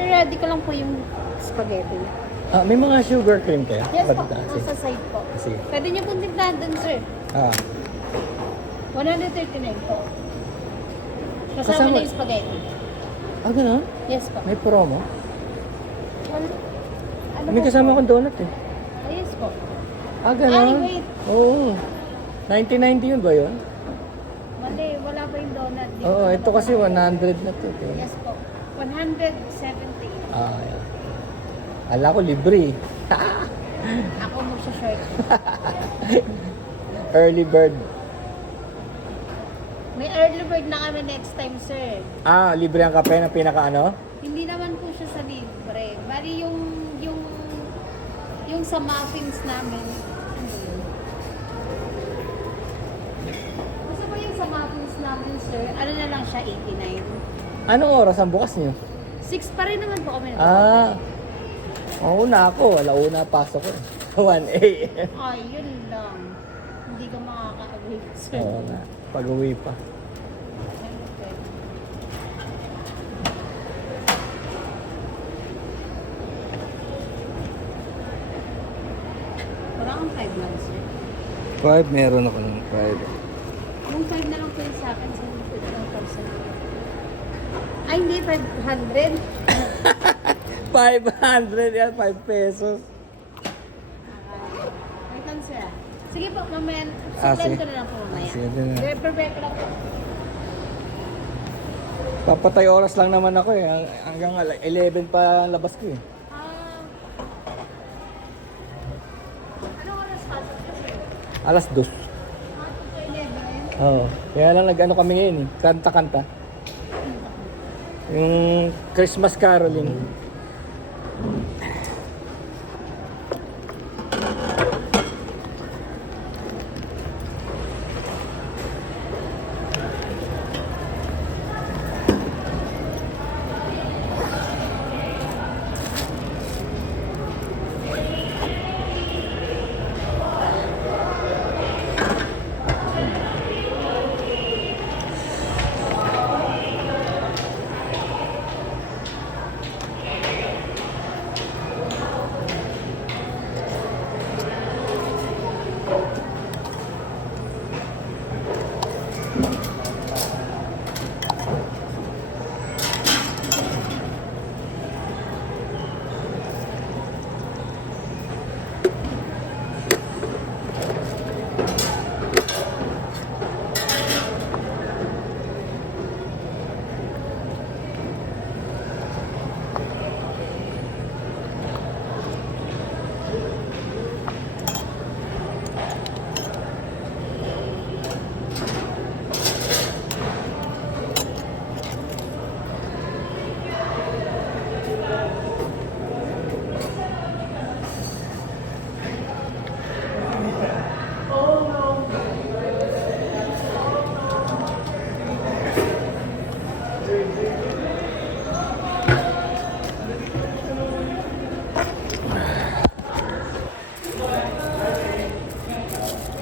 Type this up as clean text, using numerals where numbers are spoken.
Sir, ready ko lang po yung spaghetti. Ah, may mga sugar cream kayo? Yes po, Sige. nasa side po. Sige. Pwede niyo pong timplahan dun, sir. Ah, 139 po. Kasama Kasama- na yung spaghetti. Gano'n? Yes po. May promo? Ano May po kasama po? akong donut eh. Yes po. Gano'n? Ay, wait. Oo. 1990 yun ba yun? Mali, wala pa yung donut. Di Oo, ko ito na kasi 100 na to. Yes po. 170. Yan. Ala ko libre. Ako magsha-short. Early bird. May early bird na kami next time, sir. Libre ang kape na pinaka ano? Hindi naman po siya sa libre. Bali yung sa muffins namin. Ano yun? Gusto po yung sa muffins namin, sir. Ano na lang siya, 89. Anong oras ang bukas niyo? 6 pa rin naman po kami. Una ako. Una pasok ko. 1 a.m. Ay, yun lang. Hindi ka makaka-awake, sir. Oo nga. Pag-uwi pa. Okay. Wala kang 5 months, sir. 5 meron ako ng 5. Yung 5 na lang po yung sa akin sa ng personal. Ay, hindi. 500. 500 yan. 5 pesos. Wait lang, sir. Sige po, mamaya. Sige. Suklend ko na lang po mamaya. Sige na. Prepare ko lang po. Papatay oras lang naman ako eh. Hanggang 11 pa ang labas ko eh. Anong oras pasok ko, sir? Alas 2. 2 to 11. Oo. Kaya lang nag-ano kami ngayon eh. Kanta-kanta. Yung Christmas caroling.